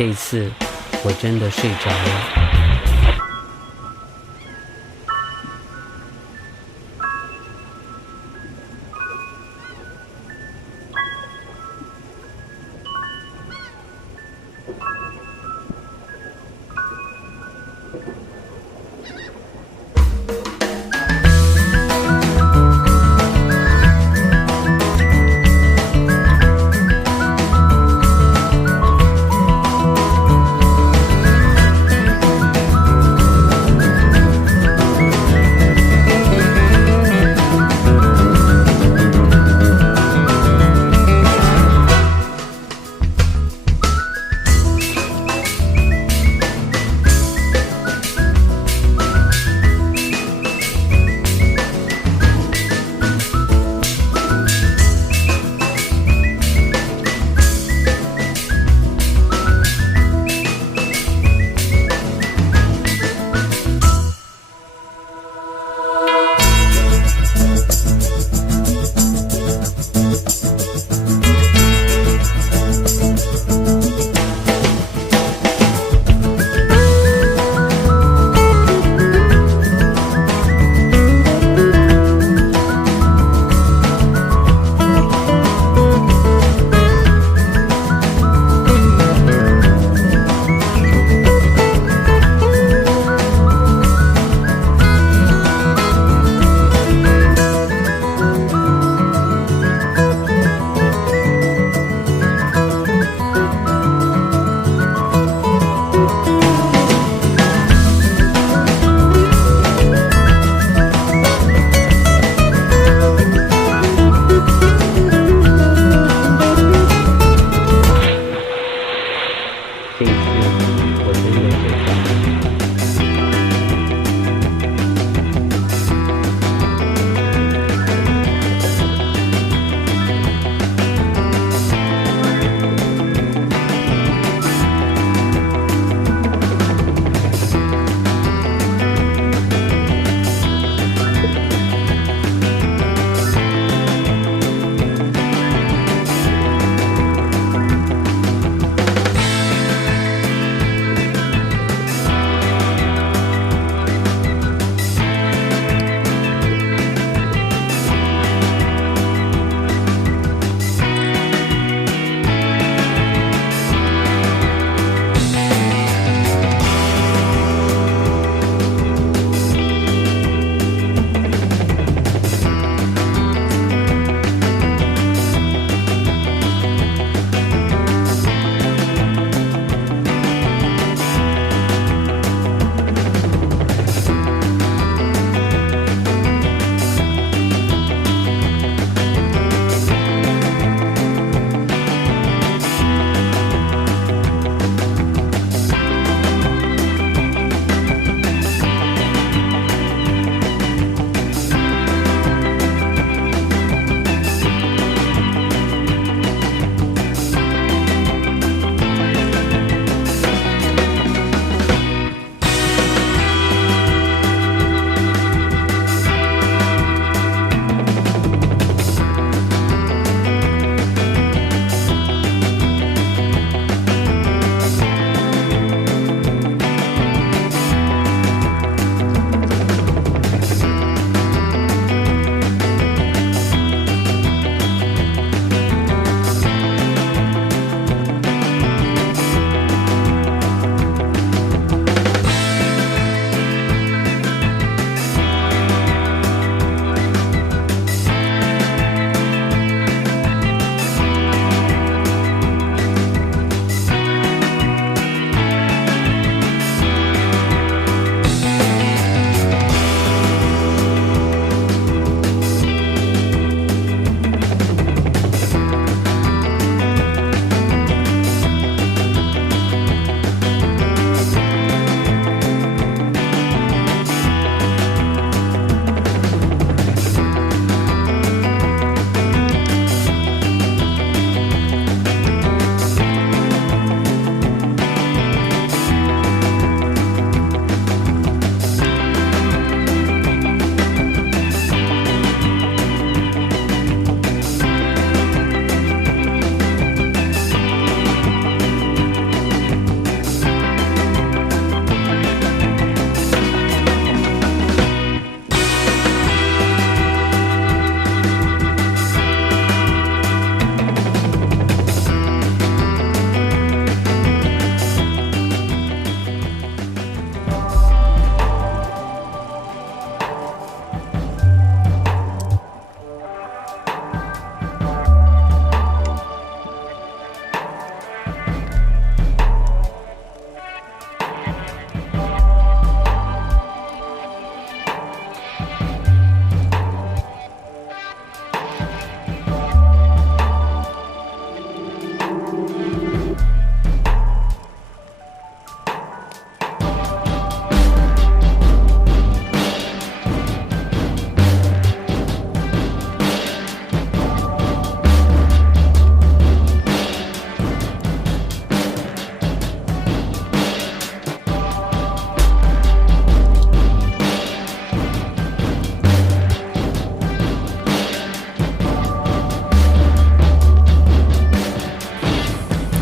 这一次我真的睡着了。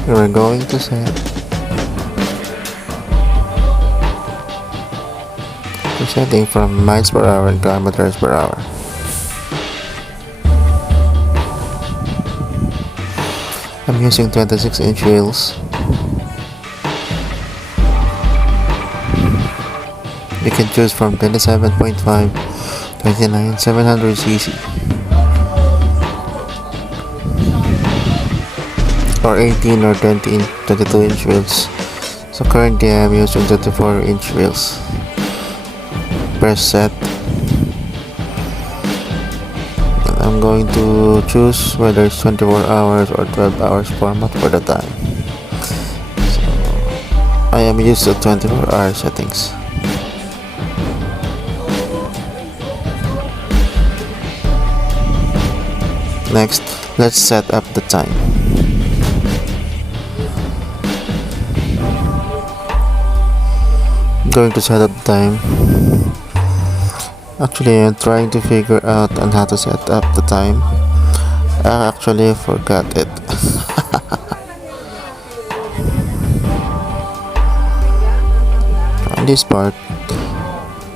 We're going to set. We're setting from miles per hour and kilometers per hour. I'm using 26-inch wheels. You can choose from 27.5, 29, 700cc, or 18 or 22-inch wheels. So currently I'm using 24-inch wheels. Press set. I'm going to choose whether it's 24 hours or 12 hours format for the time. So I am used to 24-hour settings. Next, let's set up the time. I'm going to set up the time. Actually, I'm trying to figure out on how to set up the time. I actually forgot it. On this part,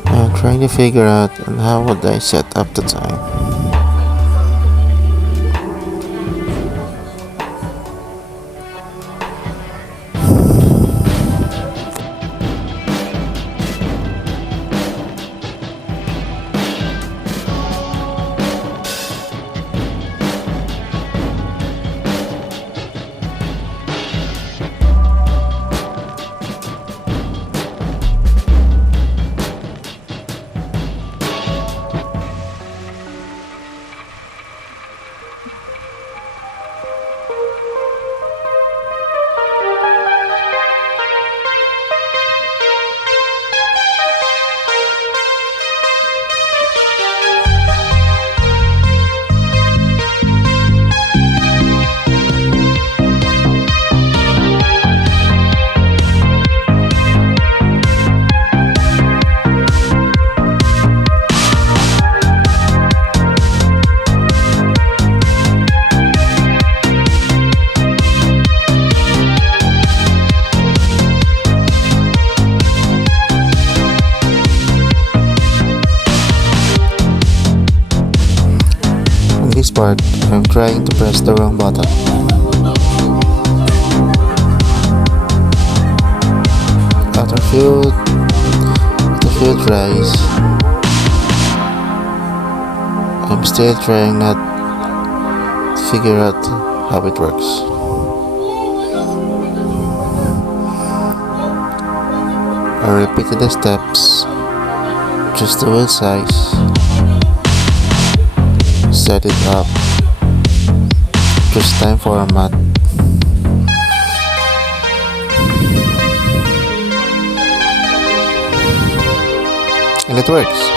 I'm trying to figure out on how would I set up the time. This part, I'm trying to press the wrong button. After a few tries, I'm still trying not to figure out how it works. I repeated the steps, just the wheel size, set it up, just time format, and it works.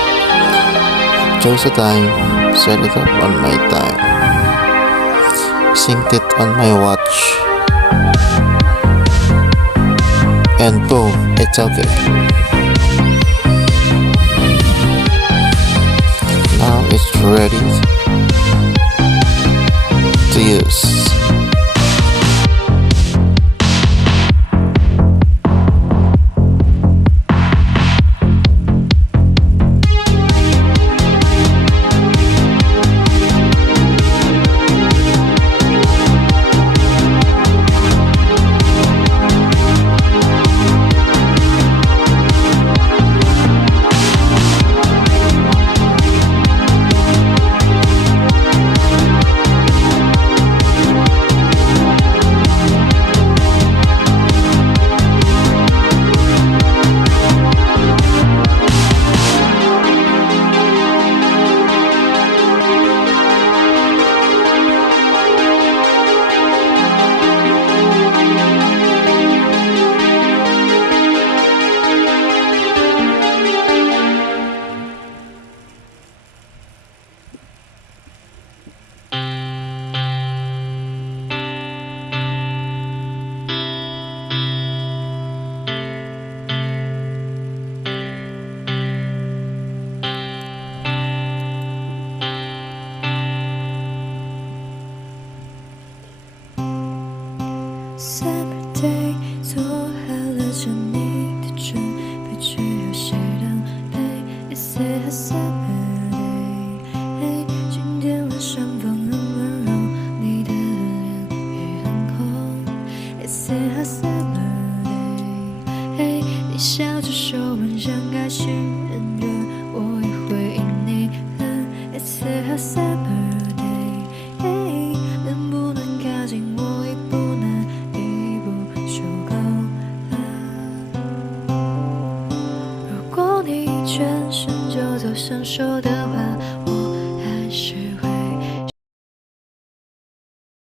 Chose the time, set it up on my time, synced it on my watch, and boom, it's okay. Now it's ready to use. Separate day，做好了着你的准备，却有些狼狈。It said I separate day，今天晚上风很温柔，你的脸也很红。It said I separate。